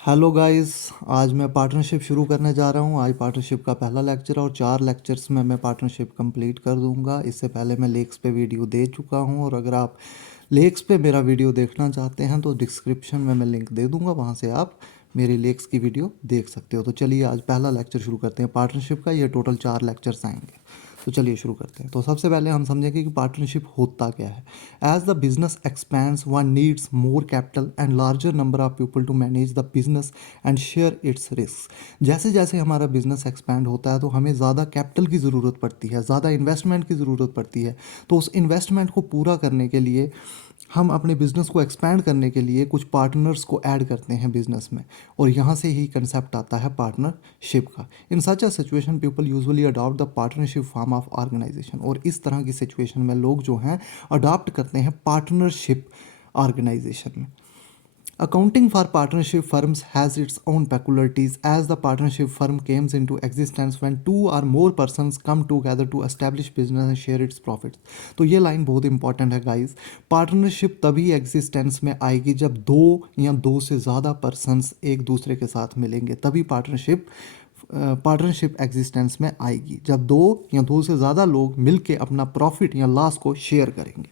Hello guys. आज मैं partnership शुरू करने जा रहा हूँ। आज पार्टनरशिप का पहला लेक्चर और 4 लेक्चर्स में मैं पार्टनरशिप कंप्लीट कर दूंगा। इससे पहले मैं लेक्स पे वीडियो दे चुका हूँ, और अगर आप लेक्स पे मेरा वीडियो देखना चाहते हैं तो डिस्क्रिप्शन में मैं लिंक दे दूंगा, वहाँ से आप मेरी लेक्स की वीडियो देख सकते हो। तो चलिए आज पहला लेक्चर शुरू करते हैं पार्टनरशिप का। ये टोटल 4 लेक्चर्स आएंगे। तो चलिए शुरू करते हैं। तो सबसे पहले हम समझेंगे कि पार्टनरशिप होता क्या है। As the business expands one needs more capital and larger number of people to manage the business and share its risk. जैसे जैसे हमारा बिजनेस एक्सपैंड होता है तो हमें ज़्यादा कैपिटल की ज़रूरत पड़ती है, ज़्यादा इन्वेस्टमेंट की ज़रूरत पड़ती है। तो उस इन्वेस्टमेंट को पूरा करने के लिए हम अपने बिजनेस को एक्सपैंड करने के लिए कुछ पार्टनर्स को ऐड करते हैं बिजनेस में, और यहाँ से ही कंसेप्ट आता है पार्टनरशिप का। In such a situation people usually adopt the partnership form of organisation. और इस तरह की सिचुएशन में लोग जो हैं अडॉप्ट करते हैं पार्टनरशिप ऑर्गेनाइजेशन में। Accounting for partnership firms has its own peculiarities, as the partnership firm comes into existence when two or more persons come together to establish business and share its profits। तो ये line बहुत important है guys. Partnership तभी existence में आएगी जब दो या दो से ज़्यादा पर्सन्स एक दूसरे के साथ मिलेंगे, तभी पार्टनरशिप एग्जिस्टेंस में आएगी, जब दो या दो से ज़्यादा लोग मिलके अपना प्रॉफिट या लॉस को शेयर करेंगे।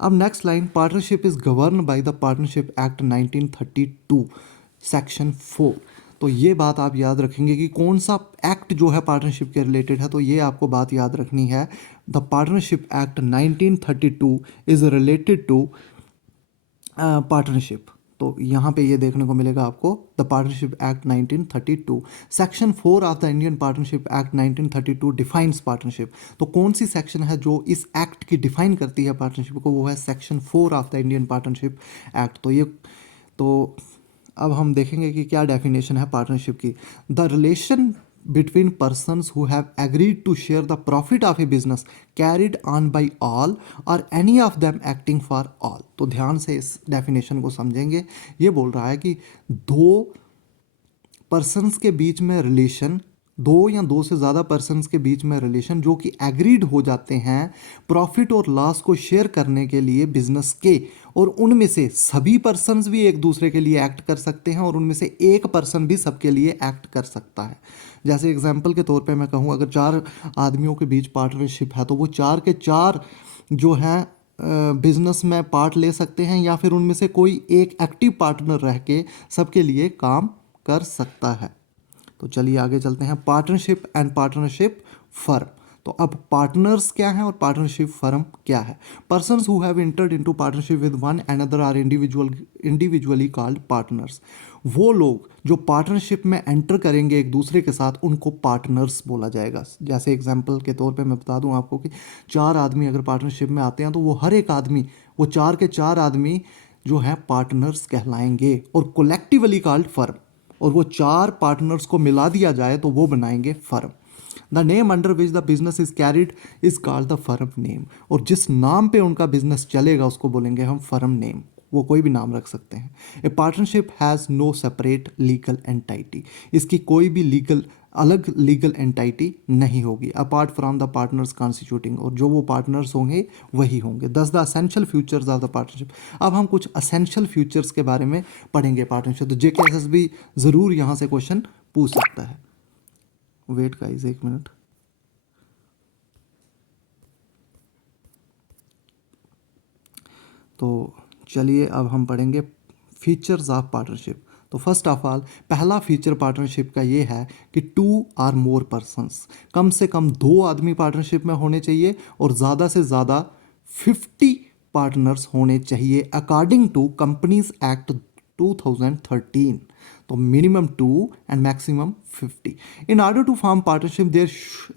अब next line, partnership is govern by the partnership act 1932 section 4। तो ये बात आप याद रखेंगे कि कौन सा एक्ट जो है पार्टनरशिप के रिलेटेड है, तो ये आपको बात याद रखनी है। The partnership act 1932 is related to partnership. तो यहाँ पे ये देखने को मिलेगा आपको, the partnership act 1932 section 4 of the Indian partnership act 1932 defines partnership. तो कौन सी सेक्शन है जो इस एक्ट की डिफाइन करती है पार्टनरशिप को, वो है section 4 of the Indian partnership act. तो अब हम देखेंगे कि क्या डेफिनेशन है पार्टनरशिप की। The relation between persons who have agreed to share the profit of a business carried on by all or any of them acting for all। तो ध्यान से इस डेफिनेशन को समझेंगे। ये बोल रहा है कि दो पर्सन्स के बीच में रिलेशन, दो या दो से ज़्यादा पर्सन्स के बीच में रिलेशन जो कि एग्रीड हो जाते हैं प्रॉफिट और लॉस को शेयर करने के लिए बिजनेस के, और उनमें से सभी पर्सन्स भी एक दूसरे के लिए एक्ट कर सकते हैं, और उनमें से एक पर्सन भी सबके लिए एक्ट कर सकता है। जैसे एग्जांपल के तौर पे मैं कहूँ, अगर 4 आदमियों के बीच पार्टनरशिप है तो वो 4 के 4 जो हैं बिजनेस में पार्ट ले सकते हैं, या फिर उनमें से कोई एक एक्टिव पार्टनर रह के सबके लिए काम कर सकता है। तो चलिए आगे चलते हैं। Partnership and partnership firm. तो अब पार्टनर्स क्या हैं और पार्टनरशिप फर्म क्या है। Persons who have entered into partnership with one another are individually called partners. वो लोग जो पार्टनरशिप में एंटर करेंगे एक दूसरे के साथ, उनको पार्टनर्स बोला जाएगा। जैसे एग्जांपल के तौर पे मैं बता दूं आपको कि 4 आदमी अगर पार्टनरशिप में आते हैं तो वो हर एक आदमी, वो 4 के 4 आदमी जो हैं पार्टनर्स कहलाएंगे, और कोलेक्टिवली कॉल्ड फर्म। और वो 4 पार्टनर्स को मिला दिया जाए तो वो बनाएंगे firm. The name under which the business is carried is called the firm name. और जिस नाम पे उनका बिजनेस चलेगा उसको बोलेंगे हम फर्म नेम। वो कोई भी नाम रख सकते हैं। A partnership has no separate legal entity. इसकी कोई भी अलग लीगल एंटाइटी नहीं होगी apart from the partners constituting. और जो वो पार्टनर्स होंगे वही होंगे। 10 the essential features of the partnership. अब हम कुछ असेंशियल फ्यूचर्स के बारे में पढ़ेंगे पार्टनरशिप। तो JKSSB ज़रूर यहाँ से क्वेश्चन पूछ सकता है। वेट गाइस, एक मिनट। तो चलिए अब हम पढ़ेंगे फीचर्स ऑफ पार्टनरशिप। तो फर्स्ट ऑफ ऑल पहला फीचर पार्टनरशिप का ये है कि 2 आर मोर पर्सन्स, कम से कम 2 आदमी पार्टनरशिप में होने चाहिए, और ज़्यादा से ज़्यादा 50 पार्टनर्स होने चाहिए अकॉर्डिंग टू कंपनीज एक्ट 2013। तो minimum 2 and maximum 50। In order to form partnership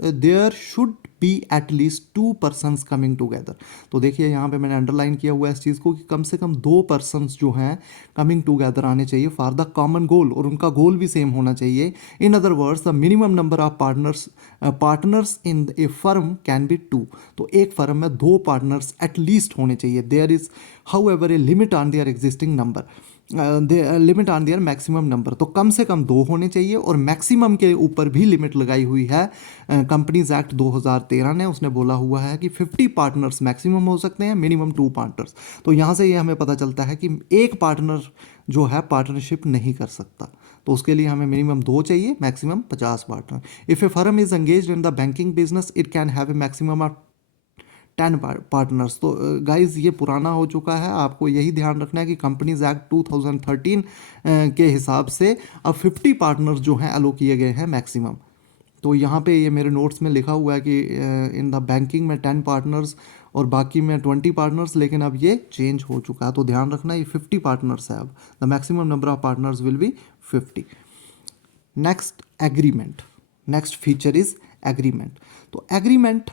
there should be at least 2 persons coming together. तो देखिए यहाँ पे मैंने अंडरलाइन किया हुआ है इस चीज़ को कि कम से कम 2 पर्सन्स जो हैं कमिंग टुगेदर आने चाहिए फॉर द कॉमन गोल, और उनका गोल भी सेम होना चाहिए। In other words the minimum number of partners in A firm can be 2। तो एक फर्म में 2 पार्टनर्स एटलीस्ट होने चाहिए। There is however a limit on their existing number. Limit on their maximum number, तो कम से कम 2 होने चाहिए और मैक्सिमम के ऊपर भी लिमिट लगाई हुई है कंपनीज एक्ट 2013 ने। उसने बोला हुआ है कि 50 पार्टनर्स मैक्सिमम हो सकते हैं, मिनिमम 2 पार्टनर्स। तो यहाँ से ये हमें पता चलता है कि एक पार्टनर जो है पार्टनरशिप नहीं कर सकता, तो उसके लिए हमें मिनिमम 2 चाहिए, maximum 50 partner. If A firm is engaged in the banking business it can have a maximum of 10 partners. तो गाइज ये पुराना हो चुका है, आपको यही ध्यान रखना है कि कंपनीज एक्ट 2013 के हिसाब से अब 50 पार्टनर्स जो हैं अलो किए गए हैं मैक्सिमम। तो यहाँ पे ये मेरे नोट्स में लिखा हुआ है कि इन द बैंकिंग में 10 पार्टनर्स और बाकी में 20 पार्टनर्स, लेकिन अब ये चेंज हो चुका है। तो ध्यान रखना ये 50 पार्टनर्स है अब, the maximum number of partners will be 50। Next agreement, next feature is agreement. तो एग्रीमेंट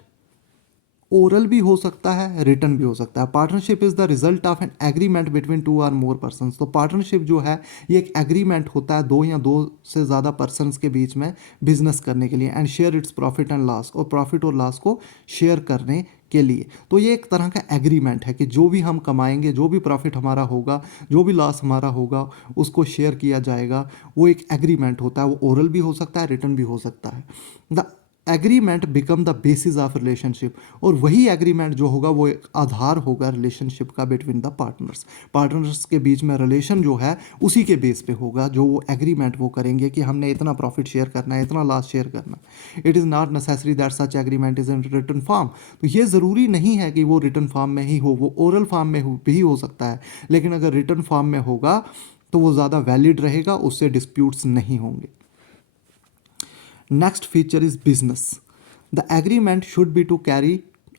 ओरल भी हो सकता है, रिटन भी हो सकता है। Partnership is the result of an agreement between 2 और मोर पर्सन्स। तो पार्टनरशिप जो है ये एक एग्रीमेंट होता है 2 या 2 से ज़्यादा पर्सन्स के बीच में बिजनेस करने के लिए, and share its profit and loss, और प्रॉफिट और लॉस को शेयर करने के लिए। तो ये एक तरह का एग्रीमेंट है कि जो भी हम कमाएंगे, जो भी प्रॉफिट हमारा होगा, जो भी लॉस हमारा होगा, उसको शेयर किया जाएगा। वो एक एग्रीमेंट होता है, वो ओरल भी हो सकता है, रिटन भी हो सकता है। The agreement become the basis of relationship, और वही एग्रीमेंट जो होगा वो एक आधार होगा रिलेशनशिप का बिटवीन द पार्टनर्स। पार्टनर्स के बीच में रिलेशन जो है उसी के बेस पे होगा, जो वो एग्रीमेंट वो करेंगे कि हमने इतना प्रॉफिट शेयर करना है, इतना लॉस शेयर करना है। It is not necessary that such agreement is in written form. तो ये ज़रूरी नहीं है कि वो रिटन फॉर्म में ही हो, वो ओरल फॉर्म में भी हो सकता है, लेकिन अगर रिटन फॉर्म में होगा तो वो ज़्यादा वैलिड रहेगा, उससे डिस्प्यूट्स नहीं होंगे। Next feature is business. The agreement should be to carry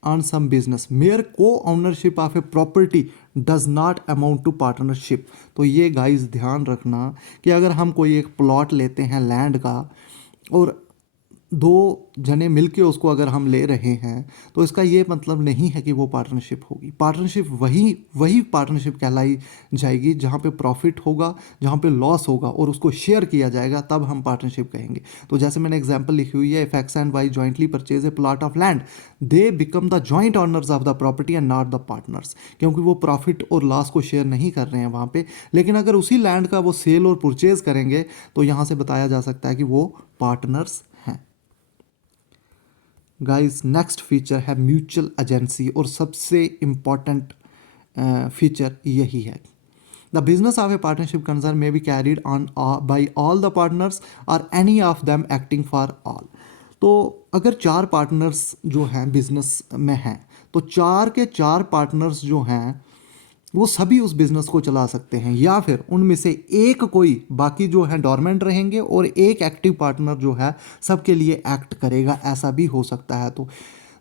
on some business. Mere co-ownership of a property does not amount to partnership. तो ये गाइस ध्यान रखना कि अगर हम कोई एक प्लॉट लेते हैं लैंड का और 2 जने मिलके उसको अगर हम ले रहे हैं, तो इसका ये मतलब नहीं है कि वो पार्टनरशिप होगी। पार्टनरशिप वही पार्टनरशिप कहलाई जाएगी जहाँ पे प्रॉफिट होगा, जहाँ पे लॉस होगा और उसको शेयर किया जाएगा, तब हम पार्टनरशिप कहेंगे। तो जैसे मैंने एग्जांपल लिखी हुई है, if X and Y jointly purchase a plot of land they become the joint owners of the property and not the partners, क्योंकि वो प्रॉफिट और लॉस को शेयर नहीं कर रहे हैं वहाँ पे। लेकिन अगर उसी लैंड का वो सेल और परचेज करेंगे तो यहाँ से बताया जा सकता है कि वो पार्टनर्स हैं। गाइस नेक्स्ट फीचर है म्यूचुअल एजेंसी, और सबसे इम्पॉर्टेंट फीचर यही है। The business of a partnership concern may be carried on by all the partners और any of them acting for all. तो अगर 4 पार्टनर्स जो हैं बिजनेस में हैं, तो 4 के 4 पार्टनर्स जो हैं वो सभी उस बिजनेस को चला सकते हैं, या फिर उनमें से एक कोई, बाकी जो है डॉर्मेंट रहेंगे और एक एक्टिव पार्टनर जो है सबके लिए एक्ट करेगा, ऐसा भी हो सकता है। तो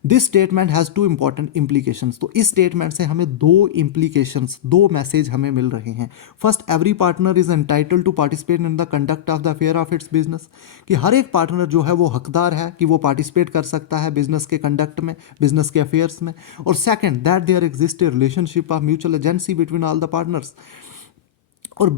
this statement has 2 important implications. तो इस स्टेटमेंट से हमें 2 इम्प्लीकेशंस, 2 मैसेज हमें मिल रहे हैं। First, every partner is entitled to participate in the conduct of the affair of its business, कि हर एक पार्टनर जो है वो हकदार है कि वो पार्टिसिपेट कर सकता है बिजनेस के कंडक्ट में, बिजनेस के अफेयर्स में। और second, that there exist a relationship of mutual agency between all the partners, और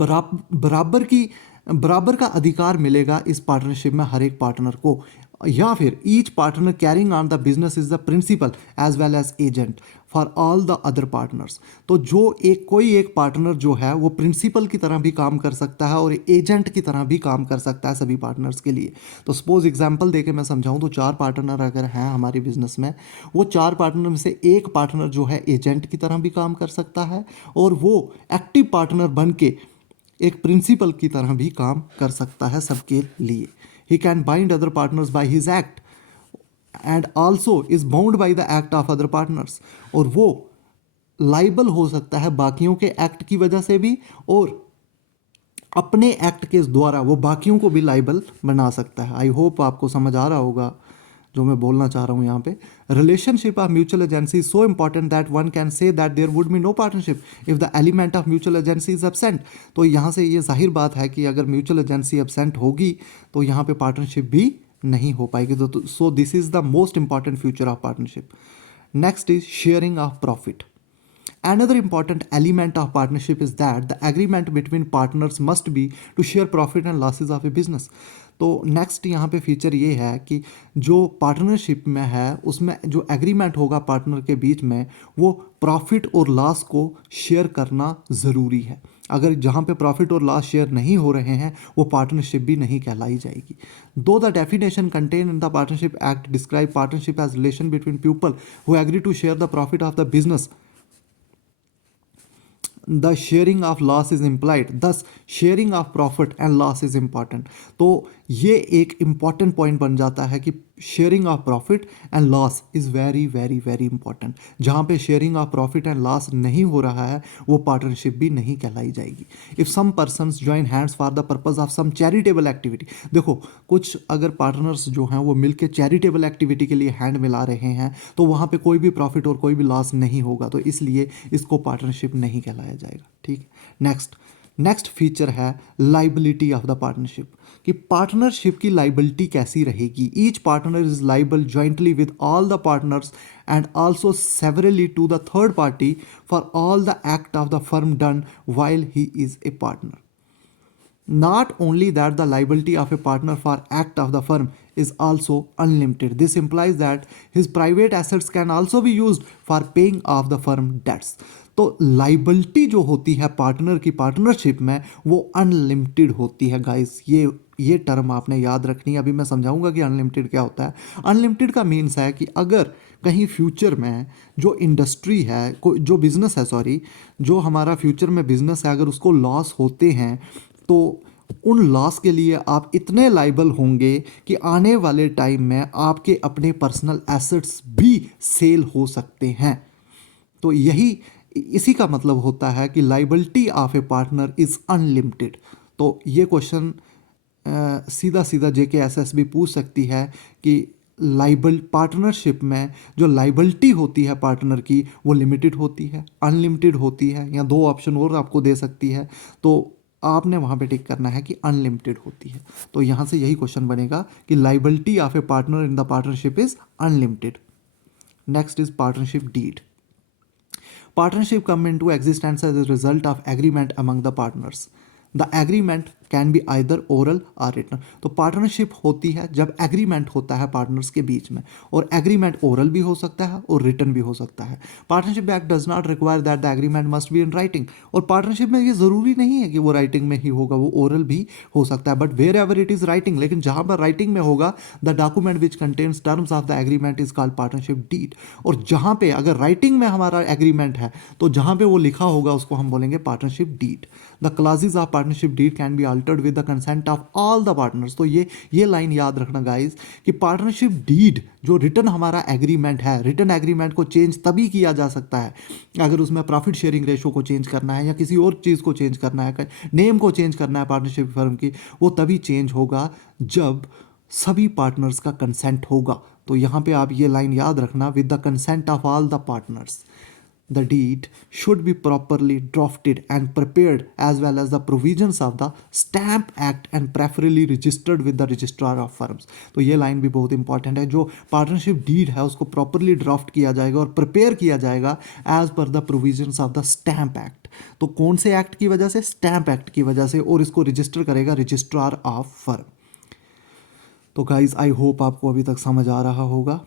बराबर का अधिकार मिलेगा इस पार्टनरशिप में हर एक पार्टनर को, या फिर each partner carrying on the business is the principal as well as agent for all the other partners. तो जो कोई एक पार्टनर जो है वो प्रिंसिपल की तरह भी काम कर सकता है और एजेंट की तरह भी काम कर सकता है सभी पार्टनर्स के लिए। तो सपोज एग्जांपल देके मैं समझाऊं तो 4 पार्टनर अगर हैं हमारे बिजनेस में, वो 4 पार्टनर में से एक पार्टनर जो है एजेंट की तरह भी काम कर सकता है, और वो एक्टिव पार्टनर बन के एक प्रिंसिपल की तरह भी काम कर सकता है सबके लिए। He can bind other partners by his act and also is bound by the act of other partners, और वो लाइबल हो सकता है बाकियों के एक्ट की वजह से भी, और अपने एक्ट के द्वारा वो बाकियों को भी लाइबल बना सकता है। आई होप आपको समझ आ रहा होगा जो मैं बोलना चाह रहा हूँ यहाँ पे। Relationship of mutual agency is so important that one can say that there would be no partnership if the element of mutual agency is absent. तो यहाँ से ये जाहिर बात है कि अगर म्यूचुअल एजेंसी एब्सेंट होगी तो यहाँ पे पार्टनरशिप भी नहीं हो पाएगी। तो so this is the most important future of partnership. Next is sharing of profit. Another important element of partnership is that the agreement between partners must be to share profit and losses of a business. तो next यहाँ pay feature ये है कि जो partnership में है उसमें जो एग्रीमेंट होगा पार्टनर के बीच में, वो प्रॉफिट और लॉस को शेयर करना ज़रूरी है। अगर जहाँ पे प्रॉफिट और लॉस शेयर नहीं हो रहे हैं वो पार्टनरशिप भी नहीं कहलाई जाएगी। Though the definition contain in the partnership act describe partnership as relation between people who agree to share the profit of the business, the sharing of loss is implied, thus sharing of profit and loss is important। तो ये एक important point बन जाता है कि sharing of profit and loss is very very very important. जहाँ पे sharing of profit and loss नहीं हो रहा है वो पार्टनरशिप भी नहीं कहलाई जाएगी। If some persons join hands for the purpose of some charitable activity, देखो कुछ अगर पार्टनर्स जो हैं वो मिलकर चैरिटेबल एक्टिविटी के लिए हैंड मिला रहे हैं तो वहाँ पे कोई भी प्रॉफिट और कोई भी लॉस नहीं होगा, तो इसलिए इसको पार्टनरशिप नहीं कहलाया जाएगा। ठीक, नेक्स्ट फीचर है लाइबिलिटी ऑफ द पार्टनरशिप, कि पार्टनरशिप की लाइबिलिटी कैसी रहेगी। Each partner is liable jointly with all the partners and also severally to the third party for all the act of the firm done while he is a partner. Not only that, the liability of a partner for act of the firm is also unlimited. This implies that his private assets can also be used for paying off the firm debts. तो liability जो होती है partner की partnership में वो unlimited होती है guys. ये टर्म आपने याद रखनी है। अभी मैं समझाऊंगा कि अनलिमिटेड क्या होता है। अनलिमिटेड का मीन्स है कि अगर कहीं फ्यूचर में जो इंडस्ट्री है, जो बिज़नेस है, सॉरी, जो हमारा फ्यूचर में बिज़नेस है, अगर उसको लॉस होते हैं तो उन लॉस के लिए आप इतने लाइबल होंगे कि आने वाले टाइम में आपके अपने पर्सनल एसेट्स भी सेल हो सकते हैं। तो इसी का मतलब होता है कि liability of a partner is unlimited. तो ये क्वेश्चन सीधा सीधा JKSSB पूछ सकती है कि पार्टनरशिप में जो लाइबिलिटी होती है पार्टनर की वो लिमिटेड होती है, अनलिमिटेड होती है, या दो ऑप्शन और आपको दे सकती है। तो आपने वहाँ पे टिक करना है कि अनलिमिटेड होती है। तो यहाँ से यही क्वेश्चन बनेगा कि liability of a partner in the partnership is unlimited. Next is partnership deed. Partnership come into existence as a result of agreement among the partners. The agreement can be either oral और written. तो partnership होती है जब agreement होता है partners के बीच में, और एग्रीमेंट ओरल भी हो सकता है और रिटन भी हो सकता है। Partnership act does not require that the agreement must be in writing. और पार्टनरशिप में ये ज़रूरी नहीं है कि वो राइटिंग में ही होगा, वो ओरल भी हो सकता है, but wherever it is writing. लेकिन जहाँ पर राइटिंग में होगा, the document which contains terms of the agreement is called partnership deed. और जहाँ पे अगर राइटिंग में हमारा एग्रीमेंट है तो जहाँ पे वो लिखा होगा उसको हम बोलेंगे partnership deed. The clauses of partnership deed can be altered with the consent of all the partners. तो ये लाइन याद रखना गाइस कि पार्टनरशिप डीड जो रिटन हमारा एग्रीमेंट है, रिटन एग्रीमेंट को चेंज तभी किया जा सकता है अगर उसमें प्रॉफिट शेयरिंग रेशो को चेंज करना है या किसी और चीज़ को चेंज करना है, नेम को चेंज करना है पार्टनरशिप फर्म की, वो तभी चेंज होगा जब सभी पार्टनर्स का कंसेंट होगा। तो यहाँ पे आप ये लाइन याद रखना, with the consent of all the partners the deed should be properly drafted and prepared as well as the provisions of the Stamp Act and preferably registered with the registrar of firms। तो ये line भी बहुत important है। जो partnership deed है उसको properly draft किया जाएगा और प्रिपेयर किया जाएगा as per the provisions of the stamp act. तो कौन से एक्ट की वजह से? स्टैम्प एक्ट की वजह से। और इसको रजिस्टर करेगा रजिस्ट्रार ऑफ फर्म। तो गाइज आई होप आपको अभी तक समझ आ रहा होगा।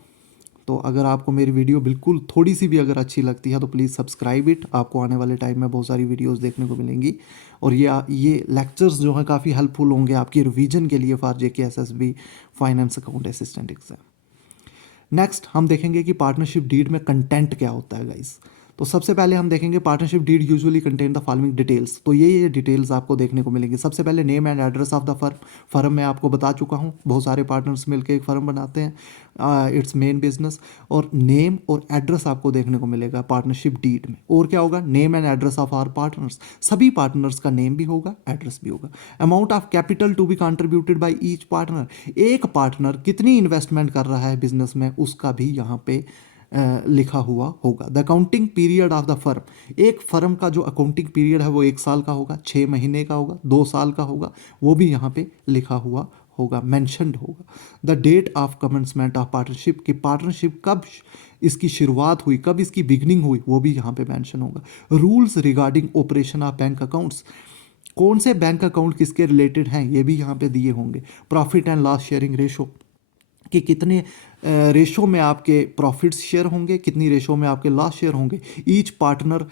तो अगर आपको मेरी वीडियो बिल्कुल थोड़ी सी भी अगर अच्छी लगती है तो प्लीज़ सब्सक्राइब इट। आपको आने वाले टाइम में बहुत सारी वीडियोस देखने को मिलेंगी और ये लेक्चर्स जो हैं काफ़ी हेल्पफुल होंगे आपकी रिवीजन के लिए for JKSSB finance account assistant exam. Next हम देखेंगे कि पार्टनरशिप डीड में कंटेंट क्या होता है गाइस। तो सबसे पहले हम देखेंगे partnership deed usually contain the following details. तो ये डिटेल्स आपको देखने को मिलेंगी। सबसे पहले name and address of the firm. Firm में आपको बता चुका हूँ, बहुत सारे पार्टनर्स मिलकर एक फर्म बनाते हैं, इट्स मेन बिजनेस। और नेम और एड्रेस आपको देखने को मिलेगा पार्टनरशिप डीड में। और क्या होगा? Name and address of our partners. सभी पार्टनर्स का नेम भी होगा, एड्रेस भी होगा। Amount of capital to be contributed by each partner. एक पार्टनर कितनी इन्वेस्टमेंट कर रहा है बिजनेस में उसका भी यहाँ पे लिखा हुआ होगा। The accounting period of the firm. एक फर्म का जो अकाउंटिंग पीरियड है वो 1 साल का होगा, 6 महीने का होगा, 2 साल का होगा, वो भी यहाँ पे लिखा हुआ होगा, मेंशन्ड होगा। The date of commencement of partnership, की पार्टनरशिप कब इसकी शुरुआत हुई, कब इसकी बिगनिंग हुई, वो भी यहाँ पे मेंशन होगा। Rules regarding operation of bank accounts. कौन से बैंक अकाउंट किसके रिलेटेड हैं ये भी यहाँ पे दिए होंगे। Profit and loss sharing ratio, कि कितने रेशो में आपके प्रॉफिट्स शेयर होंगे, कितनी रेशो में आपके लॉस शेयर होंगे, ईच पार्टनर,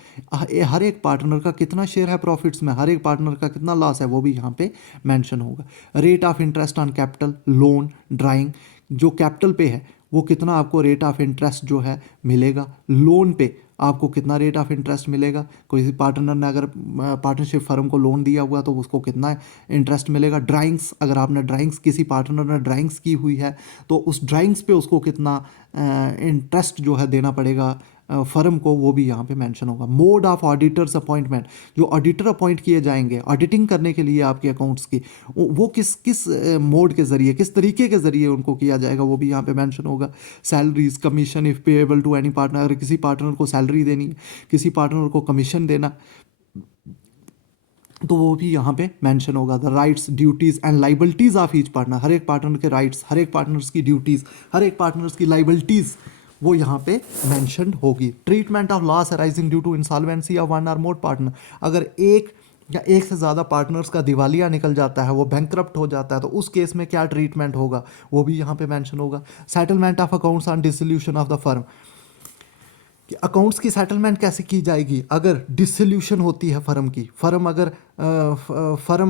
हर एक पार्टनर का कितना शेयर है प्रॉफिट्स में, हर एक पार्टनर का कितना लॉस है, वो भी यहाँ पे मेंशन होगा। Rate of interest on capital, loan, drawing, जो कैपिटल पे है वो कितना आपको रेट ऑफ इंटरेस्ट जो है मिलेगा, लोन पे आपको कितना रेट ऑफ इंटरेस्ट मिलेगा, कोई पार्टनर ने अगर पार्टनरशिप फर्म को लोन दिया हुआ तो उसको कितना इंटरेस्ट मिलेगा, ड्राइंग्स, अगर आपने ड्राइंग्स, किसी पार्टनर ने ड्राइंग्स की हुई है तो उस ड्राइंग्स पे उसको कितना इंटरेस्ट जो है देना पड़ेगा फर्म को, वो भी यहाँ पे मेंशन होगा। मोड ऑफ ऑडिटर्स अपॉइंटमेंट, जो ऑडिटर अपॉइंट किए जाएंगे ऑडिटिंग करने के लिए आपके अकाउंट्स की, वो किस किस मोड के ज़रिए, किस तरीके के ज़रिए उनको किया जाएगा, वो भी यहाँ पे मेंशन होगा। Salaries, commission if payable to any partner, अगर किसी पार्टनर को सैलरी देनी है, किसी पार्टनर को कमीशन देना, तो वो भी यहाँ पे मेंशन होगा। The rights, duties and liabilities of each partner, हर एक पार्टनर के राइट्स, हर एक पार्टनर्स की ड्यूटीज़, हर एक पार्टनर्स की लाइबिलिटीज़ वो यहाँ पे मेंशनड होगी। Treatment of loss arising due to insolvency of one और मोर पार्टनर, अगर एक या एक से ज़्यादा पार्टनर्स का दिवालिया निकल जाता है, वो बैंकरप्ट हो जाता है, तो उस केस में क्या ट्रीटमेंट होगा, वो भी यहाँ पे मेंशन होगा। Settlement of accounts on dissolution of the firm, कि अकाउंट्स की सेटलमेंट कैसे की जाएगी अगर डिसोल्यूशन होती है फर्म की, फर्म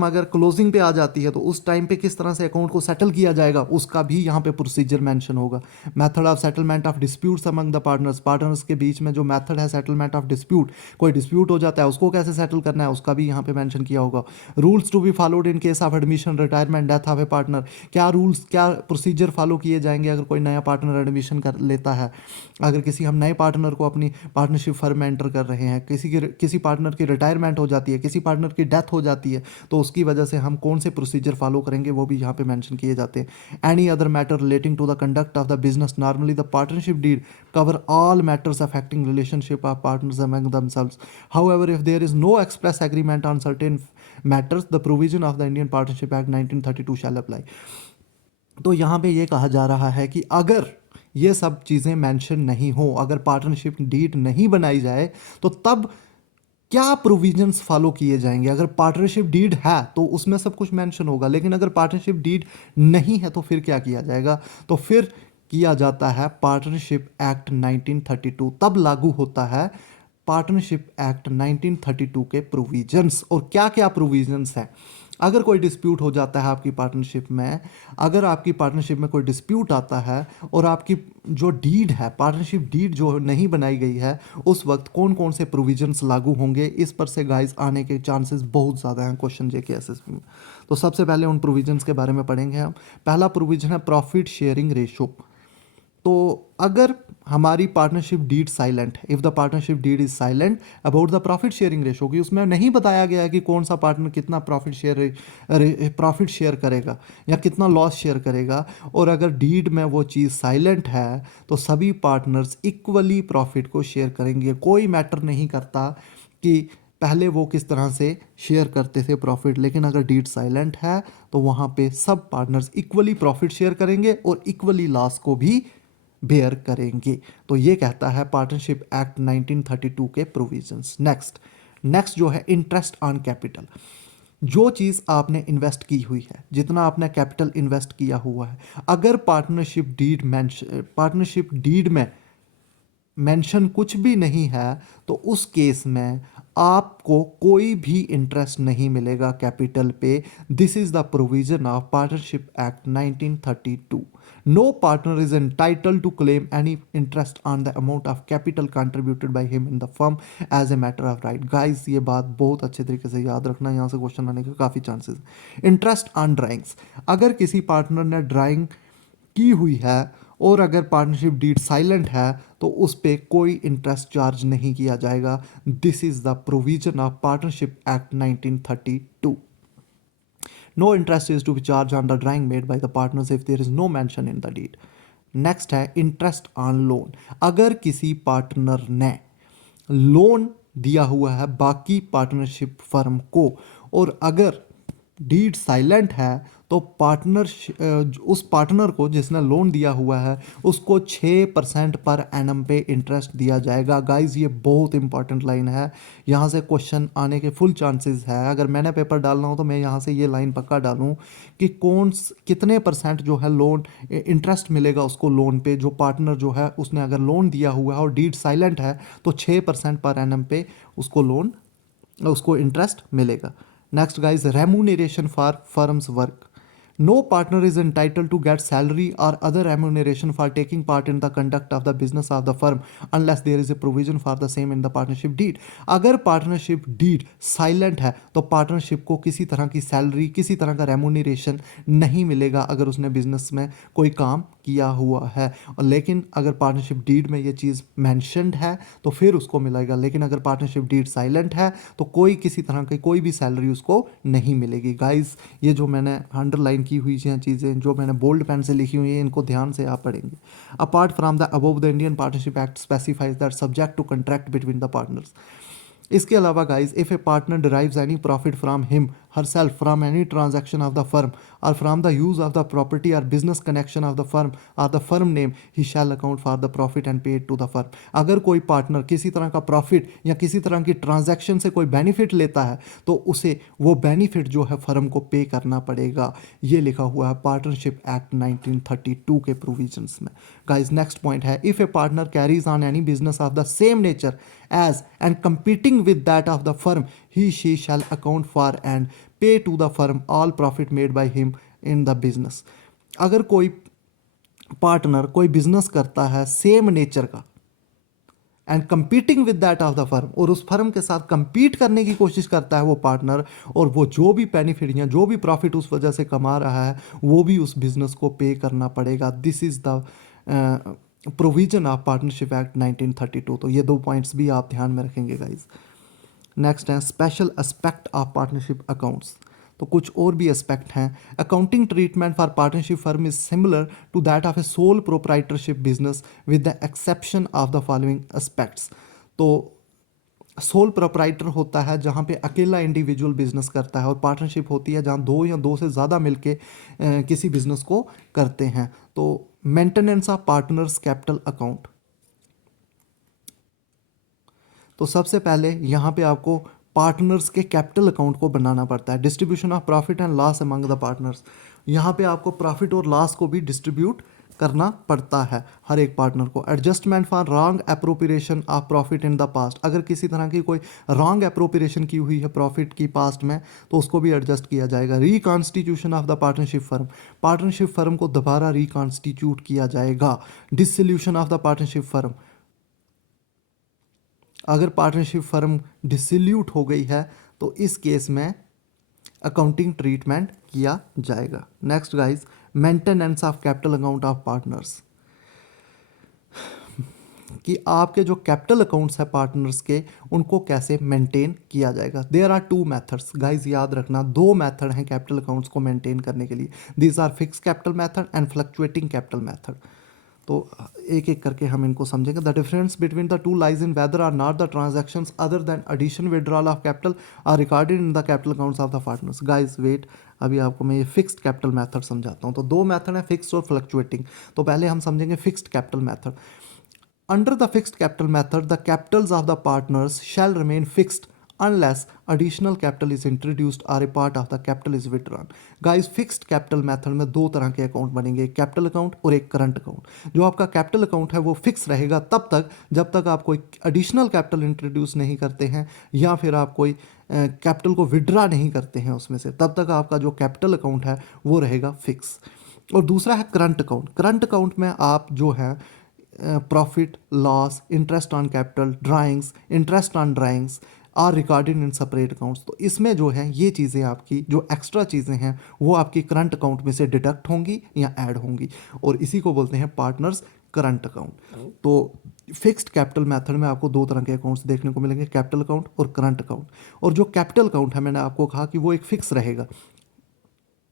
अगर क्लोजिंग पे आ जाती है तो उस टाइम पे किस तरह से अकाउंट को सेटल किया जाएगा, उसका भी यहाँ पे प्रोसीजर मेंशन होगा। Method of settlement of disputes among the partners, partners के बीच में जो मेथड है सेटलमेंट ऑफ डिस्प्यूट, कोई डिस्प्यूट हो जाता है उसको कैसे सेटल करना है, उसका भी यहाँ पे मेंशन किया होगा। Rules to be followed in case of admission, retirement, death of a partner, क्या रूल्स, क्या प्रोसीजर फॉलो किए जाएंगे अगर कोई नया पार्टनर एडमिशन कर लेता है, अगर किसी हम नए पार्टनर को अपनी पार्टनरशिप फर्म में एंटर कर रहे हैं, किसी पार्टनर की रिटायरमेंट हो जाती है, किसी पार्टनर की डेथ हो जाती है, तो उसकी वजह से हम कौन से प्रोसीजर फॉलो करेंगे, वो भी यहाँ पे मेंशन किए जाते हैं। Any other matter relating to the conduct of the business, normally the partnership deed cover all matters affecting relationship of partners among themselves. However, if there is no express agreement on certain matters, the provision of the Indian Partnership Act 1932 shall apply. तो यहाँ पे ये कहा जा रहा है कि अगर ये सब चीज़ें मेंशन नहीं हो, अगर पार्टनरशिप डीड नहीं बनाई जाए, तो तब क्या प्रोविजंस फॉलो किए जाएंगे। अगर पार्टनरशिप डीड है तो उसमें सब कुछ मेंशन होगा, लेकिन अगर पार्टनरशिप डीड नहीं है तो फिर क्या किया जाएगा, तो फिर किया जाता है पार्टनरशिप एक्ट 1932, तब लागू होता है पार्टनरशिप एक्ट 1932 के प्रोविजंस। और क्या क्या प्रोविजंस है, अगर कोई डिस्प्यूट हो जाता है आपकी पार्टनरशिप में, अगर आपकी पार्टनरशिप में कोई डिस्प्यूट आता है और आपकी जो डीड है, पार्टनरशिप डीड जो नहीं बनाई गई है, उस वक्त कौन कौन से प्रोविजंस लागू होंगे, इस पर से गाइस आने के चांसेस बहुत ज़्यादा हैं क्वेश्चन जेके एसएसबी में। तो सबसे पहले उन प्रोविजंस के बारे में पढ़ेंगे हम। पहला प्रोविजन है प्रॉफिट शेयरिंग रेशो। तो अगर हमारी partnership deed silent, if the partnership deed is silent about the profit sharing ratio, कि उसमें नहीं बताया गया है कि कौन सा पार्टनर कितना प्रॉफिट शेयर करेगा या कितना लॉस शेयर करेगा, और अगर डीड में वो चीज़ साइलेंट है तो सभी पार्टनर्स इक्वली प्रॉफिट को शेयर करेंगे। कोई मैटर नहीं करता कि पहले वो किस तरह से शेयर करते थे प्रॉफिट, लेकिन अगर डीड साइलेंट है तो वहाँ पे सब पार्टनर्स इक्वली प्रॉफिट शेयर करेंगे और इक्वली लॉस को भी बेयर करेंगे। तो ये कहता है पार्टनरशिप एक्ट 1932 के प्रोविजंस। नेक्स्ट जो है इंटरेस्ट ऑन कैपिटल, जो चीज़ आपने इन्वेस्ट की हुई है, जितना आपने कैपिटल इन्वेस्ट किया हुआ है, अगर पार्टनरशिप डीड में मेंशन कुछ भी नहीं है तो उस केस में आपको कोई भी इंटरेस्ट नहीं मिलेगा कैपिटल पे। This is the provision of partnership act 1932। No partner is entitled to claim any interest on the amount of capital contributed by him in the firm as a matter of right. Guys ये बात बहुत अच्छे तरीके से याद रखना, यहाँ से क्वेश्चन आने के काफ़ी चांसेस। इंटरेस्ट ऑन ड्राइंग्स, अगर किसी पार्टनर ने ड्राइंग की हुई है और अगर पार्टनरशिप डीड साइलेंट है तो उस पर कोई इंटरेस्ट चार्ज नहीं किया जाएगा। This is the provision of partnership act 1932। No interest is to be charge on the drawing made by the partners if there is no mention in the deed. Next है interest on loan, अगर किसी partner ने loan दिया हुआ है बाकी partnership firm को, और अगर डीड साइलेंट है तो पार्टनर उस पार्टनर को जिसने लोन दिया हुआ है उसको 6% पर एनम पे इंटरेस्ट दिया जाएगा। गाइज ये बहुत इंपॉर्टेंट लाइन है, यहाँ से क्वेश्चन आने के फुल चांसेस है। अगर मैंने पेपर डालना हो तो मैं यहाँ से ये लाइन पक्का डालूँ कि कितने परसेंट जो है लोन इंटरेस्ट मिलेगा उसको लोन पे, जो पार्टनर जो है उसने अगर लोन दिया हुआ है और डीड साइलेंट है तो 6% पर एनम पे उसको इंटरेस्ट मिलेगा। Next guys, remuneration for firms work. No partner is entitled to get salary or other remuneration for taking part in the conduct of the business of the firm unless there is a provision for the same in the partnership deed। अगर partnership deed silent है तो partnership को किसी तरह की salary, किसी तरह का रेम्यूनरेशन नहीं मिलेगा अगर उसने बिजनेस में कोई काम किया हुआ है। और लेकिन अगर पार्टनरशिप डीड में ये चीज़ मैंशनड है तो फिर उसको मिलेगा, लेकिन अगर पार्टनरशिप डीड साइलेंट है तो कोई किसी तरह की कोई भी सैलरी उसको नहीं मिलेगी। गाइज ये जो मैंने अंडरलाइन की हुई हैं चीज़ें, जो मैंने बोल्ड पेन से लिखी हुई हैं, इनको ध्यान से आप पढ़ेंगे। Apart from the above the Indian partnership act specifies that subject to contract between the partners. इसके अलावा guys, if a partner derives any profit from him herself from any transaction of the firm or from the use of the property or business connection of the firm or the firm name, he shall account for the profit and pay it to the firm। अगर कोई partner किसी तरह का profit या किसी तरह की transaction से कोई बेनिफिट लेता है तो उसे वो बेनिफिट जो है फर्म को पे करना पड़ेगा। ये लिखा हुआ है पार्टनरशिप एक्ट 1932 के प्रोविजंस में। गाइज नेक्स्ट पॉइंट है, if a partner carries on any business of the same nature as and competing with that of the firm, she shall account for and pay to the firm all profit made by him in the business। अगर कोई partner कोई business करता है same nature का and competing with that of the firm, और उस firm के साथ कंपीट करने की कोशिश करता है वो पार्टनर, और वो जो भी बेनिफिट या जो भी प्रॉफिट उस वजह से कमा रहा है वो भी उस बिजनेस को पे करना पड़ेगा। This is the provision of partnership act 1932। तो ये दो पॉइंट्स भी आप ध्यान में रखेंगे गाइज। नेक्स्ट है special aspect of partnership accounts. तो कुछ और भी एस्पेक्ट हैं। Accounting treatment for partnership firm is similar to that of a sole proprietorship business with the exception of the following aspects. तो सोल प्रोप्राइटर होता है जहाँ पे अकेला इंडिविजुअल बिजनेस करता है, और पार्टनरशिप होती है जहाँ दो या दो से ज़्यादा मिलके किसी बिजनेस को करते हैं। तो maintenance of partners capital account. तो सबसे पहले यहाँ पे आपको पार्टनर्स के कैपिटल अकाउंट को बनाना पड़ता है। Distribution of profit and loss among the partners, यहाँ पे आपको प्रॉफिट और लॉस को भी डिस्ट्रीब्यूट करना पड़ता है हर एक पार्टनर को। Adjustment for wrong appropriation of profit in the past, अगर किसी तरह की कोई रॉन्ग अप्रोप्रिएशन की हुई है प्रॉफिट की पास्ट में तो उसको भी एडजस्ट किया जाएगा। Reconstitution of the partnership firm, partnership firm को दोबारा रिकॉन्स्टिट्यूट किया जाएगा। Dissolution of the partnership firm, अगर पार्टनरशिप फर्म डिसोल्यूट हो गई है तो इस केस में अकाउंटिंग ट्रीटमेंट किया जाएगा। Next guys, maintenance of capital account of partners, कि आपके जो कैपिटल अकाउंट्स है पार्टनर्स के उनको कैसे मेंटेन किया जाएगा। There are two methods guys, याद रखना दो मेथड हैं कैपिटल अकाउंट्स को मेंटेन करने के लिए। These are fix capital method and fluctuating capital method. तो एक एक करके हम इनको समझेंगे। The difference between the two lies in whether or not the transactions other than addition withdrawal of capital are recorded in the capital accounts of the partners. Guys wait, अभी आपको मैं ये फिक्स्ड कैपिटल मेथड समझाता हूँ। तो दो method है, fixed और फ्लक्चुएटिंग। तो पहले हम समझेंगे fixed capital method. Under the fixed capital method the capitals of the partners shall remain fixed unless additional capital is introduced or a part of the capital is withdrawn। Guys fixed capital method में दो तरह के account बनेंगे, एक capital account और एक current account. जो आपका कैपिटल अकाउंट है वो फिक्स रहेगा तब तक जब तक आप कोई एडिशनल कैपिटल इंट्रोड्यूस नहीं करते हैं या फिर आप कोई कैपिटल को विड्रा नहीं करते हैं उसमें से, तब तक आपका जो कैपिटल अकाउंट है वो रहेगा फिक्स। और दूसरा है करंट अकाउंट। करंट अकाउंट में आप जो है profit, loss, interest on capital, drawings, interest on drawings are recorded in separate accounts. तो इसमें जो है ये चीज़ें आपकी जो एक्स्ट्रा चीज़ें हैं वो आपकी करंट अकाउंट में से डिडक्ट होंगी या ऐड होंगी, और इसी को बोलते हैं पार्टनर्स करंट अकाउंट। तो फिक्स्ड कैपिटल मेथड में आपको दो तरह के अकाउंट्स देखने को मिलेंगे, कैपिटल अकाउंट और करंट अकाउंट। और जो कैपिटल अकाउंट है मैंने आपको कहा कि वो एक फिक्स रहेगा,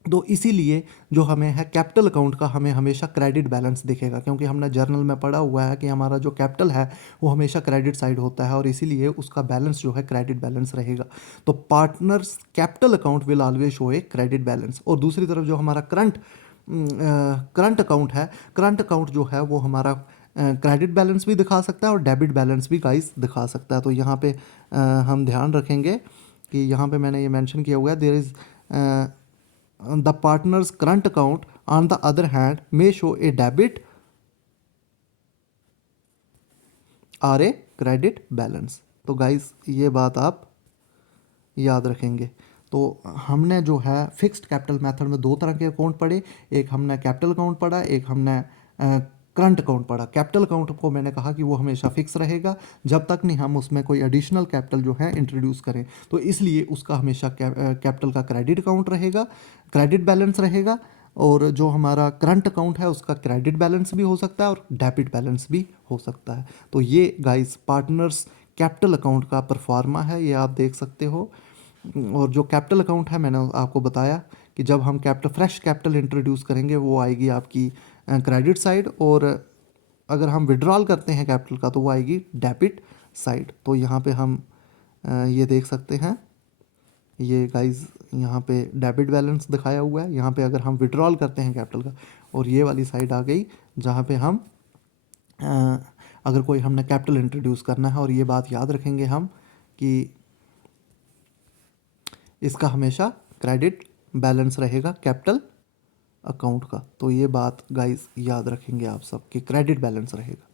तो इसीलिए जो हमें है कैपिटल अकाउंट का हमें हमेशा क्रेडिट बैलेंस दिखेगा, क्योंकि हमने जर्नल में पढ़ा हुआ है कि हमारा जो कैपिटल है वो हमेशा क्रेडिट साइड होता है और इसीलिए उसका बैलेंस जो है क्रेडिट बैलेंस रहेगा। तो partners capital account will always show a credit balance. और दूसरी तरफ जो हमारा करंट अकाउंट है, करंट अकाउंट जो है वो हमारा क्रेडिट बैलेंस भी दिखा सकता है और डेबिट बैलेंस भी गाइस दिखा सकता है। तो यहाँ पे हम ध्यान रखेंगे कि यहाँ पे मैंने ये मेंशन किया हुआ है, there is the partner's current account on the other hand may show a debit or a credit balance। तो गाइस ये बात आप याद रखेंगे। तो हमने जो है फिक्स्ड कैपिटल मेथड में दो तरह के अकाउंट पढ़े, एक हमने कैपिटल अकाउंट पढ़ा, एक हमने करंट अकाउंट पढ़ा। कैपिटल अकाउंट को मैंने कहा कि वो हमेशा फिक्स रहेगा जब तक नहीं हम उसमें कोई एडिशनल कैपिटल जो है इंट्रोड्यूस करें, तो इसलिए उसका हमेशा कैपिटल का क्रेडिट अकाउंट रहेगा, क्रेडिट बैलेंस रहेगा। और जो हमारा करंट अकाउंट है उसका क्रेडिट बैलेंस भी हो सकता है और डेबिट बैलेंस भी हो सकता है। तो ये गाइस पार्टनर्स कैपिटल अकाउंट का परफॉर्मा है, ये आप देख सकते हो। और जो कैपिटल अकाउंट है मैंने आपको बताया कि जब हम कैपिटल फ्रेश कैपिटल इंट्रोड्यूस करेंगे वो आएगी आपकी क्रेडिट साइड, और अगर हम विड्रॉल करते हैं कैपिटल का तो वो आएगी डेबिट साइड। तो यहाँ पे हम ये देख सकते हैं, ये गाइस यहाँ पे डेबिट बैलेंस दिखाया हुआ है। यहाँ पे अगर हम विड्रॉल करते हैं कैपिटल का, और ये वाली साइड आ गई जहाँ पे हम अगर कोई हमने कैपिटल इंट्रोड्यूस करना है, और ये बात याद रखेंगे हम कि इसका हमेशा क्रेडिट बैलेंस रहेगा कैपिटल अकाउंट का। तो ये बात गाइस याद रखेंगे आप सब कि क्रेडिट बैलेंस रहेगा।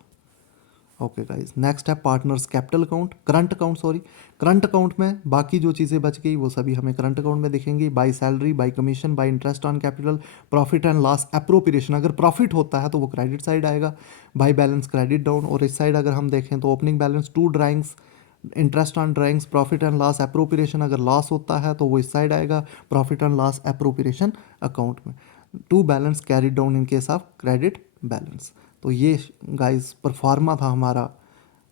ओके गाइस, नेक्स्ट है partners capital account, current account sorry. Current account में बाकी जो चीज़ें बच गई वो सभी हमें करंट अकाउंट में दिखेंगी, by salary, by commission, by interest on capital, profit and loss appropriation. अगर प्रॉफिट होता है तो वो क्रेडिट साइड आएगा, बाई बैलेंस क्रेडिट डाउन। और इस साइड अगर हम देखें तो opening balance, to drawings, interest on drawings, profit and loss appropriation. अगर लॉस होता है तो वो इस साइड आएगा, profit and loss appropriation account में। To balance carry down in case of credit balance. तो ये गाइस परफॉर्मा था हमारा।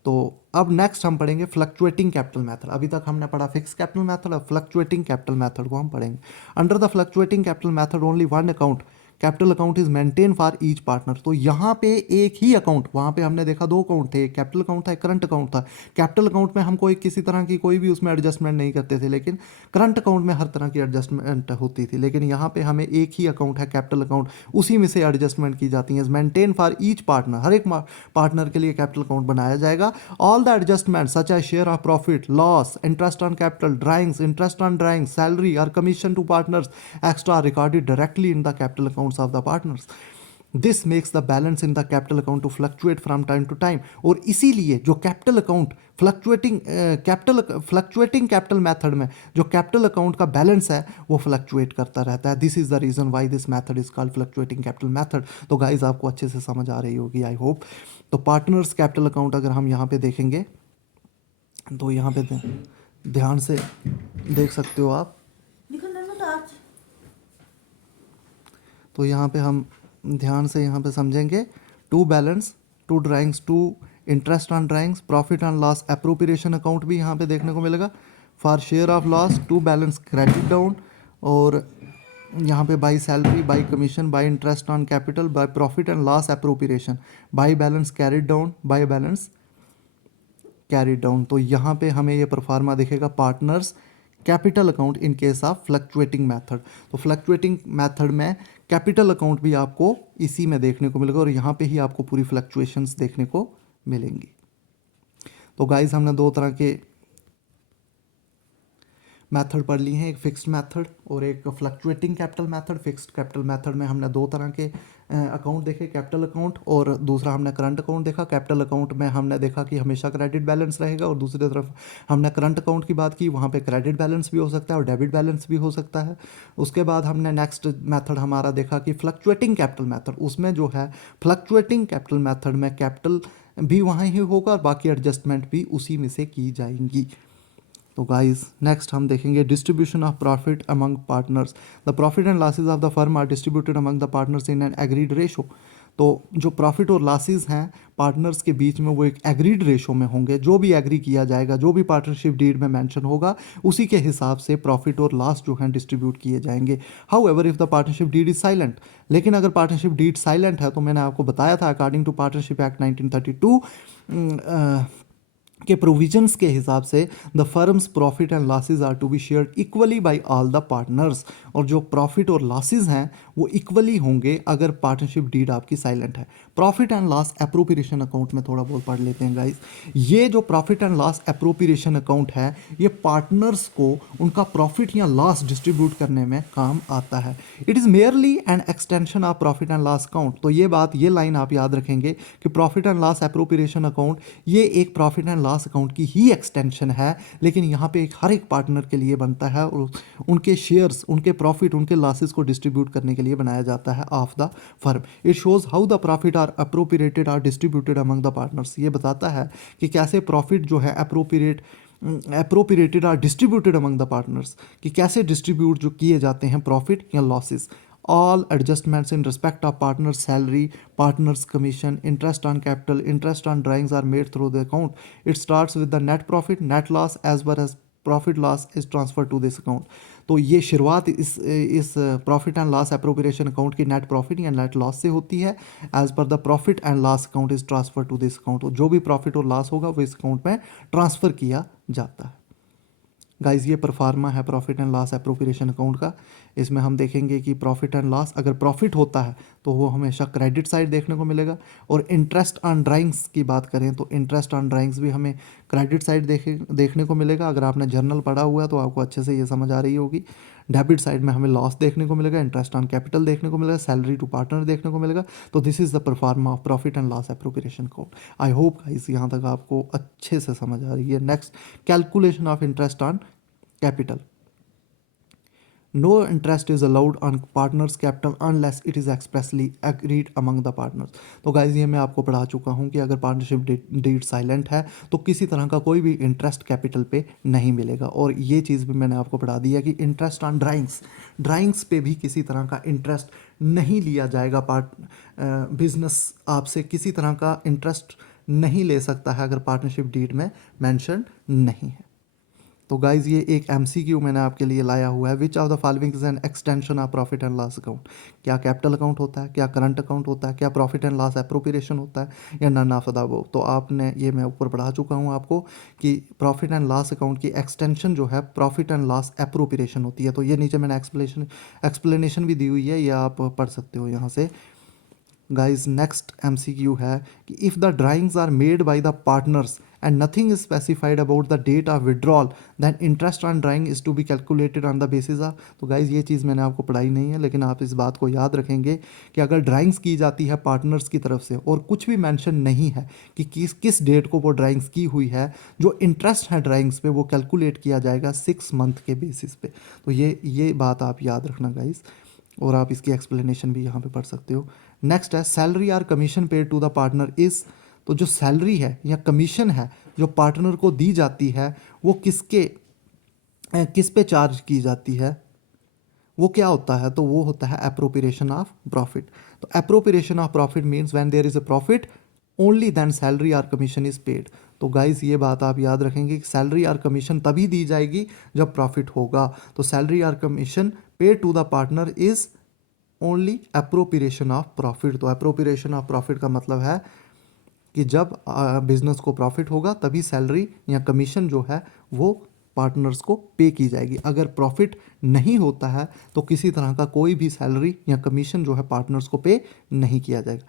तो अब नेक्स्ट हम पढ़ेंगे फ्लक्चुएटिंग कैपिटल मेथड। अभी तक हमने पढ़ा फिक्स कैपिटल मेथड, अब फ्लक्चुएटिंग कैपिटल मेथड को हम पढ़ेंगे। Under the fluctuating capital method only one account capital account is maintain for each partner. तो यहाँ पे एक ही अकाउंट, वहाँ पे हमने देखा दो अकाउंट थे, एक कैपिटल अकाउंट था, एक करंट अकाउंट था। कैपिटल अकाउंट में हम कोई किसी तरह की कोई भी उसमें एडजस्टमेंट नहीं करते थे, लेकिन करंट अकाउंट में हर तरह की एडजस्टमेंट होती थी। लेकिन यहाँ पे हमें एक ही अकाउंट है कैपिटल अकाउंट, उसी में से एडजस्टमेंट की जाती है। मेंटेन फॉर ईच पार्टनर, हर एक पार्टनर के लिए कैपिटल अकाउंट बनाया जाएगा। All the adjustment such as share of profit, loss, interest on capital, drawings, interest on drawings, salary और commission to partners extra recorded directly in the capital accounts of the partners. This makes the balance in the capital account to fluctuate from time to time. और इसीलिए जो capital account fluctuating capital method में जो capital account का balance है वो fluctuate करता रहता है। This is the reason why this method is called fluctuating capital method. तो गाइज आपको अच्छे से समझ आ रही होगी आई होप। तो पार्टनर्स कैपिटल अकाउंट अगर हम यहाँ पे देखेंगे तो यहाँ पे ध्यान से देख सकते हो आप। तो यहाँ पे हम ध्यान से यहाँ पे समझेंगे, to balance, to drawings, to interest on drawings, profit and loss appropriation account भी यहाँ पे देखने को मिलेगा, for share of loss, to balance credit down, और यहाँ पे by salary, by commission, by interest on capital, by profit and loss appropriation, by balance carried down, by balance carried down. तो यहाँ पे हमें ये परफॉर्मा दिखेगा partners capital account in case of fluctuating method. तो फ्लक्चुएटिंग मेथड में capital account भी आपको इसी में देखने को मिलेगा और यहाँ पे ही आपको पूरी फ्लक्चुएशंस देखने को मिलेंगी। तो गाइस हमने दो तरह के मेथड पढ़ ली हैं, एक फिक्स्ड मेथड और एक fluctuating capital method. Fixed capital method में हमने दो तरह के अकाउंट देखे, कैपिटल अकाउंट और दूसरा हमने करंट अकाउंट देखा। कैपिटल अकाउंट में हमने देखा कि हमेशा क्रेडिट बैलेंस रहेगा और दूसरी तरफ हमने करंट अकाउंट की बात की, वहाँ पे क्रेडिट बैलेंस भी हो सकता है और डेबिट बैलेंस भी हो सकता है। उसके बाद हमने नेक्स्ट मेथड हमारा देखा कि फ्लक्चुएटिंग कैपिटल मेथड। उसमें जो है फ्लक्चुएटिंग कैपिटल मेथड में कैपिटल भी वहाँ ही होगा और बाकी एडजस्टमेंट भी उसी में से की जाएंगी। तो गाइस नेक्स्ट हम देखेंगे distribution of profit among partners. The profit and losses of the firm are distributed among the partners in an agreed ratio. तो जो प्रॉफिट और लॉसेस हैं पार्टनर्स के बीच में वो एक एग्रीड रेशो में होंगे, जो भी एग्री किया जाएगा, जो भी पार्टनरशिप डीड में मेंशन होगा उसी के हिसाब से प्रॉफिट और लॉस जो हैं डिस्ट्रीब्यूट किए जाएंगे। However if the partnership deed is silent, लेकिन अगर पार्टनरशिप डीड साइलेंट है तो मैंने आपको बताया था अकॉर्डिंग टू पार्टनरशिप एक्ट 1932 के प्रोविजंस के हिसाब से the firms profit and losses are to be shared equally by all the partners, और जो प्रॉफिट और लॉसेस हैं वो इक्वली होंगे अगर पार्टनरशिप डीड आपकी साइलेंट है। Profit and loss appropriation account में थोड़ा बहुत पढ़ लेते हैं गाइस। ये जो profit and loss appropriation account है ये पार्टनर्स को उनका प्रॉफिट या लॉस डिस्ट्रीब्यूट करने में काम आता है। It is merely an extension of profit and loss account. तो ये बात, ये लाइन आप याद रखेंगे कि profit and loss appropriation account ये एक प्रॉफिट एंड लॉस अकाउंट की ही एक्सटेंशन है, लेकिन यहाँ पे एक हर एक पार्टनर के लिए बनता है और उनके शेयर्स, उनके प्रॉफिट, उनके लॉसेस को डिस्ट्रीब्यूट करने के लिए बनाया जाता है of the firm. It shows how the profit are appropriated or distributed among the partners. ये बताता है कि कैसे प्रॉफिट जो है appropriated or distributed among the partners, कि कैसे डिस्ट्रीब्यूट जो किए जाते हैं प्रॉफिट या losses. All adjustments in respect of partner's salary, partner's commission, interest on capital, interest on drawings are made through the account. It starts with the net profit, net loss as well as profit loss is transferred to this account. तो ये शुरुआत इस profit and loss appropriation account की net profit या net loss से होती है। As per the profit and loss account is transfer to this account. जो भी प्रॉफिट और लॉस होगा वो इस अकाउंट में ट्रांसफ़र किया जाता है। गाइज ये परफार्मा है profit and loss appropriation account का। इसमें हम देखेंगे कि प्रॉफिट एंड लॉस, अगर प्रॉफिट होता है तो वो हमेशा क्रेडिट साइड देखने को मिलेगा, और इंटरेस्ट ऑन ड्राइंग्स की बात करें तो इंटरेस्ट ऑन ड्राइंग्स भी हमें क्रेडिट साइड देखने को मिलेगा। अगर आपने जर्नल पढ़ा हुआ है तो आपको अच्छे से ये समझ आ रही होगी। डेबिट साइड में हमें लॉस देखने को मिलेगा, इंटरेस्ट ऑन कैपिटल देखने को मिलेगा, सैलरी टू पार्टनर देखने को मिलेगा। तो this is the परफार्मा of profit and loss appropriation account. I hope guys यहाँ तक आपको अच्छे से समझ आ रही है। Next, calculation of interest on capital. No interest is allowed on partners capital unless it is expressly agreed among the partners. तो गाइज ये मैं आपको पढ़ा चुका हूँ कि अगर पार्टनरशिप डीड साइलेंट है तो किसी तरह का कोई भी इंटरेस्ट कैपिटल पे नहीं मिलेगा। और ये चीज़ भी मैंने आपको पढ़ा दी है कि इंटरेस्ट ऑन ड्राइंग्स पे भी किसी तरह का इंटरेस्ट नहीं लिया जाएगा। बिजनेस आपसे किसी तरह का इंटरेस्ट नहीं ले सकता है अगर पार्टनरशिप डीड में मेंशन नहीं है। तो गाइज ये एक MCQ मैंने आपके लिए लाया हुआ है। Which of the following is an extension of profit and loss account. क्या कैपिटल अकाउंट होता है, क्या करंट अकाउंट होता है, क्या प्रॉफिट एंड लॉस एप्रोप्रिएशन होता है, या नन ऑफ द अबव। तो आपने ये मैं ऊपर पढ़ा चुका हूँ आपको कि प्रॉफिट एंड लॉस अकाउंट की एक्सटेंशन जो है प्रॉफिट एंड लॉस एप्रोप्रिएशन होती है। तो ये नीचे मैंने एक्सप्लेनेशन भी दी हुई है, ये आप पढ़ सकते हो यहाँ से। गाइज नेक्स्ट MCQ है कि if the drawings are made by the partners and nothing is specified about the date of withdrawal then interest on drawing is to be calculated on the basis of। तो guys ये चीज़ मैंने आपको पढ़ाई नहीं है, लेकिन आप इस बात को याद रखेंगे कि अगर ड्राइंग्स की जाती है पार्टनर्स की तरफ से और कुछ भी मेंशन नहीं है कि किस डेट को वो ड्राइंग्स की हुई है, जो इंटरेस्ट है ड्राइंग्स पे वो कैलकुलेट किया जाएगा 6 मंथ के बेसिस पे। तो ये बात आप याद रखना गाइज, और आप इसकी एक्सप्लेनेशन भी यहाँ पे पढ़ सकते हो। नेक्स्ट है salary or commission paid to the partner is. तो जो सैलरी है या कमीशन है जो पार्टनर को दी जाती है वो किस पे चार्ज की जाती है, वो क्या होता है, तो वो होता है एप्रोप्रिएशन ऑफ प्रॉफिट। तो appropriation of profit means when there is a profit only then salary or commission is paid. तो गाइज ये बात आप याद रखेंगे कि सैलरी आर कमीशन तभी दी जाएगी जब प्रॉफिट होगा। तो salary or commission paid to the partner is only appropriation of profit. तो एप्रोप्रिएशन ऑफ प्रॉफिट का मतलब है कि जब बिजनेस को प्रॉफिट होगा तभी सैलरी या कमीशन जो है वो पार्टनर्स को पे की जाएगी। अगर प्रॉफिट नहीं होता है तो किसी तरह का कोई भी सैलरी या कमीशन जो है पार्टनर्स को पे नहीं किया जाएगा।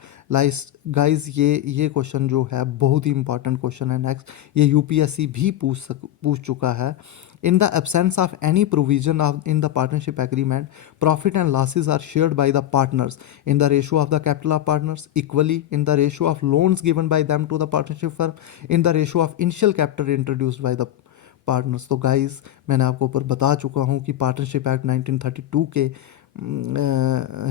गाइस ये क्वेश्चन जो है बहुत ही इंपॉर्टेंट क्वेश्चन है। नेक्स्ट, ये UPSC भी पूछ चुका है। In the absence of any provision in the partnership agreement, profit and losses are shared by the partners in the ratio of the capital of partners, equally in the ratio of loans given by them to the partnership firm, in the ratio of initial capital introduced by the partners. तो guys मैंने आपको ऊपर बता चुका हूँ कि partnership act 1932 के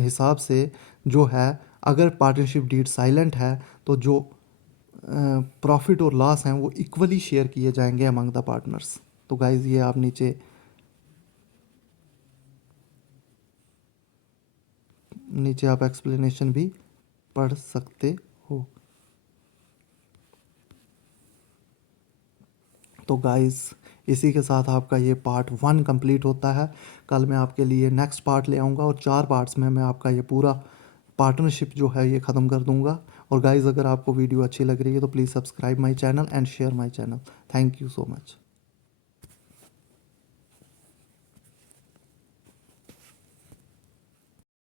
हिसाब से जो है अगर पार्टनरशिप डीड साइलेंट है तो जो प्रॉफिट और लॉस हैं वो इक्वली शेयर किए जाएंगे अमंग द पार्टनर्स। तो गाइज ये आप नीचे आप एक्सप्लेनेशन भी पढ़ सकते हो। तो गाइस इसी के साथ आपका ये पार्ट 1 कंप्लीट होता है। कल मैं आपके लिए नेक्स्ट पार्ट ले आऊँगा और 4 पार्ट्स में मैं आपका ये पूरा पार्टनरशिप जो है ये ख़त्म कर दूँगा। और गाइस अगर आपको वीडियो अच्छी लग रही है तो please subscribe my channel and share my channel. Thank you so much.